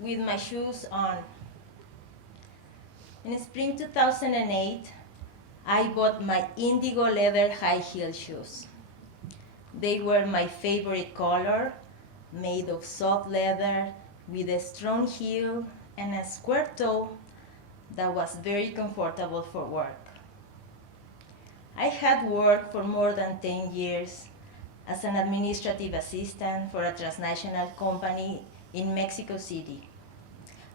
with my shoes on. In spring 2008, I bought my indigo leather high heel shoes. They were my favorite color, made of soft leather with a strong heel and a square toe that was very comfortable for work. I had worked for more than 10 years as an administrative assistant for a transnational company in Mexico City.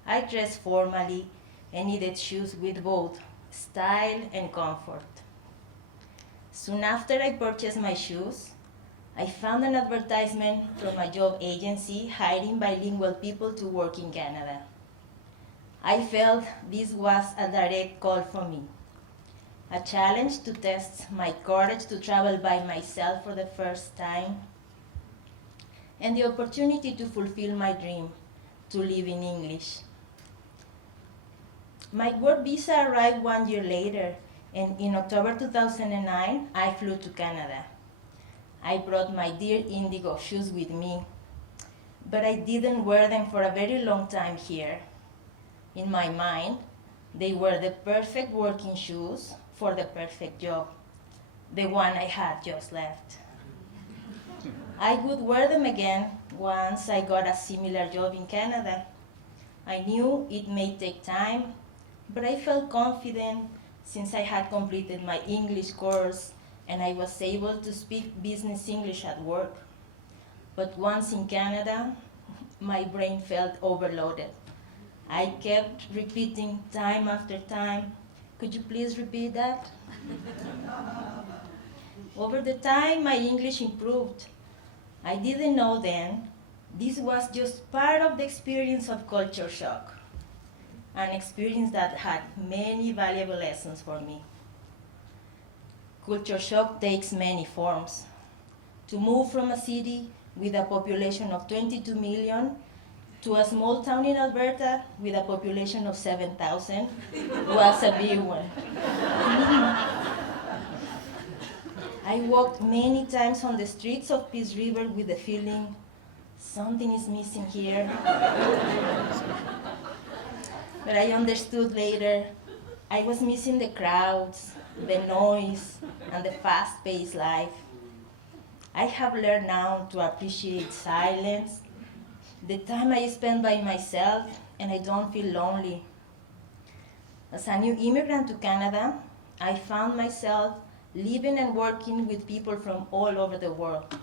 I dressed formally and needed shoes with both style and comfort. Soon after I purchased my shoes, I found an advertisement from a job agency hiring bilingual people to work in Canada. I felt this was a direct call for me, a challenge to test my courage to travel by myself for the first time, and the opportunity to fulfill my dream to live in English. My work visa arrived 1 year later, and in October 2009, I flew to Canada. I brought my dear indigo shoes with me, but I didn't wear them for a very long time here. In my mind, they were the perfect working shoes for the perfect job, the one I had just left. I would wear them again once I got a similar job in Canada. I knew it may take time, but I felt confident since I had completed my English course and I was able to speak business English at work. But once in Canada, my brain felt overloaded. I kept repeating time after time, "Could you please repeat that?" Over the time, my English improved. I didn't know then this was just part of the experience of culture shock, an experience that had many valuable lessons for me. Culture shock takes many forms. To move from a city with a population of 22 million to a small town in Alberta with a population of 7,000 was a big one. I walked many times on the streets of Peace River with the feeling, something is missing here. But I understood later, I was missing the crowds, the noise, and the fast-paced life. I have learned now to appreciate silence, the time I spend by myself, and I don't feel lonely. As a new immigrant to Canada, I found myself living and working with people from all over the world,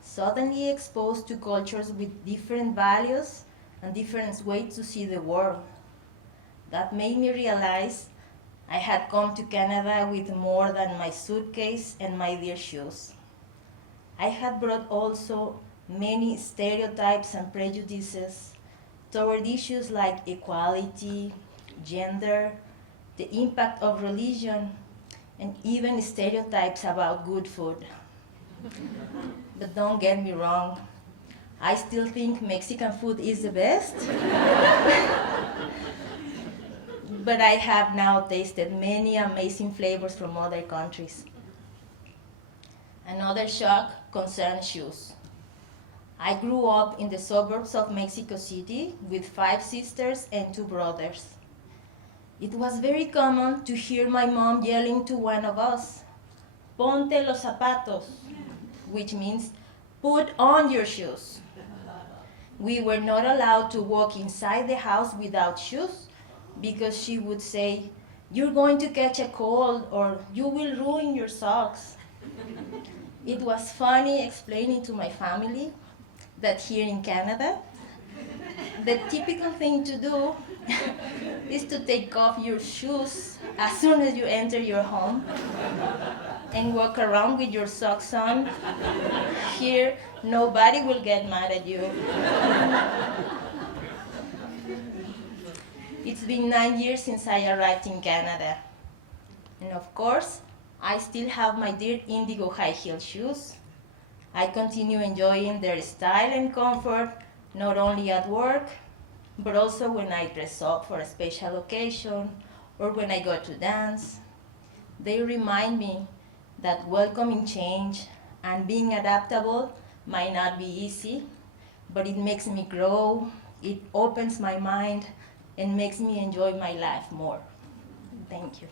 suddenly exposed to cultures with different values and different ways to see the world. That made me realize I had come to Canada with more than my suitcase and my dear shoes. I had brought also many stereotypes and prejudices toward issues like equality, gender, the impact of religion, and even stereotypes about good food. But don't get me wrong, I still think Mexican food is the best. But I have now tasted many amazing flavors from other countries. Another shock concerns shoes. I grew up in the suburbs of Mexico City with 5 sisters and 2 brothers. It was very common to hear my mom yelling to one of us, "Ponte los zapatos," which means, "Put on your shoes." We were not allowed to walk inside the house without shoes because she would say, "You're going to catch a cold," or "You will ruin your socks." It was funny explaining to my family that here in Canada, the typical thing to do is to take off your shoes as soon as you enter your home and walk around with your socks on. Here, nobody will get mad at you. It's been 9 years since I arrived in Canada. And of course, I still have my dear indigo high heel shoes. I continue enjoying their style and comfort, not only at work, but also when I dress up for a special occasion or when I go to dance. They remind me that welcoming change and being adaptable might not be easy, but it makes me grow, It opens my mind and makes me enjoy my life more. Thank you.